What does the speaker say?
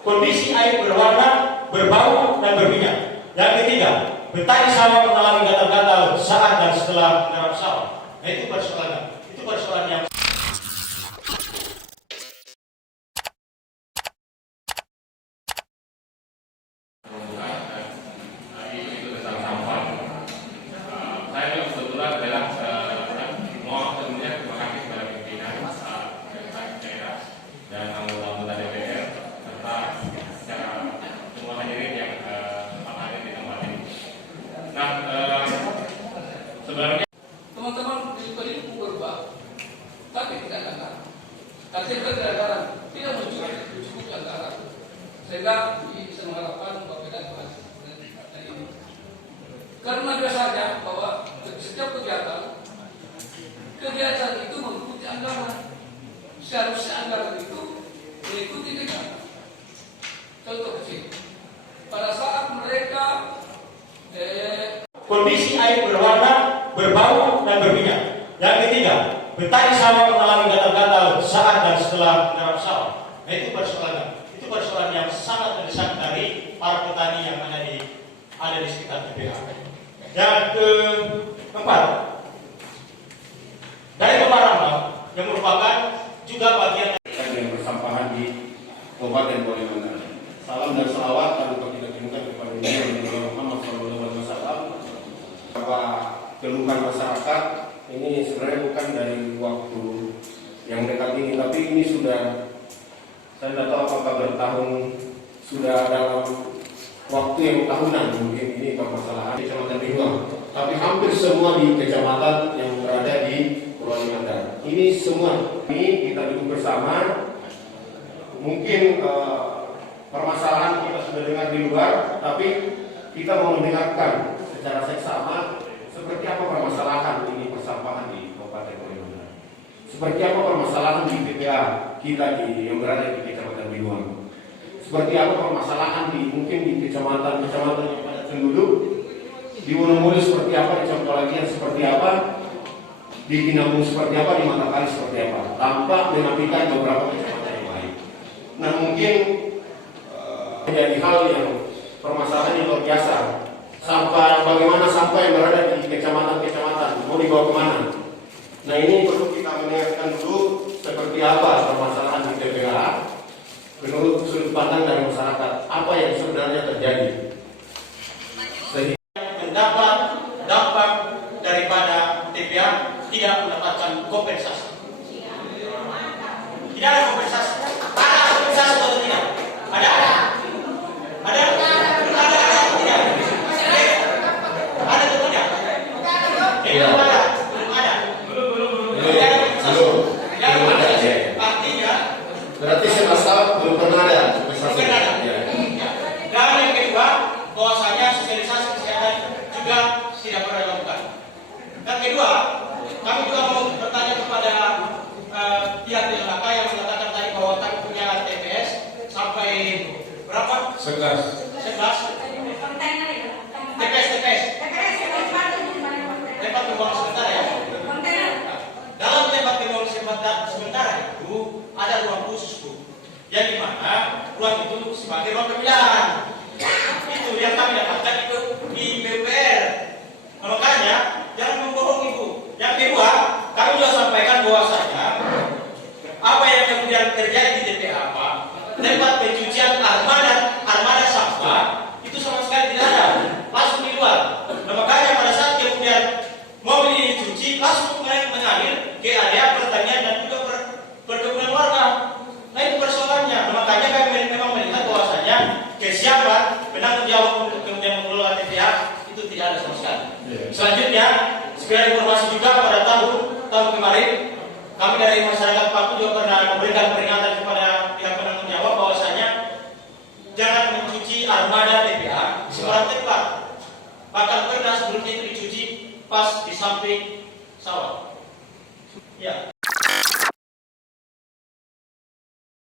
Kondisi air berwarna, berbau, dan berminyak. Yang ketiga, petani sawah mengalami gatal-gatal saat dan setelah mengarap sawah. Nah, itu persoalan yang teman-teman di Peliku berubah, tapi tidak anggaran. Tapi anggaran tidak mencukupi anggaran, sehingga bisa mengharapkan perbedaan hasil dari ini. Karena biasanya bahwa setiap kegiatan itu mengikuti anggaran. Seharusnya anggaran itu mengikuti kegiatan. Contoh kecil, pada saat mereka kondisi air berwarna, berbau, dan berminyak. Yang ketiga, petani sawah mengalami gatal-gatal saat dan setelah mengarap sawah. Nah, itu persoalan yang sangat mendesak dari para petani yang ada di sekitar TPA. Yang keempat, dari Pemarambang yang merupakan juga bagian yang bersampahan di Kabupaten Boyolali. Salam dan salawat kami kirimkan kepada Nabi Muhammad SAW. Bahwa keluhan masyarakat ini sebenarnya bukan dari waktu yang dekat ini, tapi ini sudah, saya tidak tahu apakah bertahun, sudah dalam waktu yang tahunan mungkin ini permasalahan Kecamatan Binuang. Tapi hampir semua di kecamatan yang berada di Pulau Mandar. Ini semua ini kita duduk bersama. Mungkin permasalahan kita sudah dengar di luar, tapi kita mau mendengarkan secara seksama seperti apa permasalahan ini persampahan di Kabupaten Boyolali. Seperti apa permasalahan di TPA kita yang berada di Kecamatan Binuang. Seperti apa permasalahan mungkin di kecamatan-kecamatan yang padat penduduk. Di Wonomuli seperti apa, di Campolagian seperti apa, di Ginambung seperti apa, di Matakali seperti apa, tanpa menafikan beberapa kecamatan yang lain. Nah, mungkin menjadi hal yang permasalahan yang luar biasa. Bagaimana sampah yang berada di kecamatan-kecamatan mau dibawa kemana? Nah, ini perlu kita mendengarkan dulu seperti apa permasalahan di TPA menurut sudut pandang dari masyarakat, apa yang sebenarnya terjadi. Mendapat dampak daripada TPA tidak mendapatkan kompensasi. Tidak ada kompensasi. Ada kompensasi atau tidak? Ada. Berarti semasa belum pernah ada. Dan yang kedua, bahwasanya sosialisasi kesehatan juga tidak pernah dilakukan. Dan kedua, kami juga mau bertanya kepada pihak LHK yang mengatakan tadi bahwa kami punya TPS sampai berapa? 11. TPS. Tempat pembuangan sementara ya. Dalam tempat pembuangan sementara itu ada ruang khusus Bu, yang dimana ruang itu sebagai ruang pemilihan. Itu yang kami dapatkan itu di PUPR. Makanya jangan membohongi Bu. Yang kedua, kami juga sampaikan bahwasanya apa yang kemudian terjadi di TPA Pak, tempat pencucian armada sampah itu sama sekali tidak ada, langsung di luar. Nah, makanya pada saat kemudian mobil ini dicuci, langsung mengalir ke area pertanian dan juga perkebunan warga. Nah, itu persoalannya. Nah, makanya kami memang melihat bahwasanya kesiapan penanggung jawab untuk kemudian mengelola TPA itu tidak ada sama sekali. Selanjutnya, sekedar informasi juga pada tahun kemarin kami dari masyarakat Paku juga pernah memberikan peringatan kepada pihak penanggung jawab bahwasanya jangan mencuci armada TPA di sembarang tempat. Bahkan pernah sebelum itu dicuci pas di samping sawah. Ya.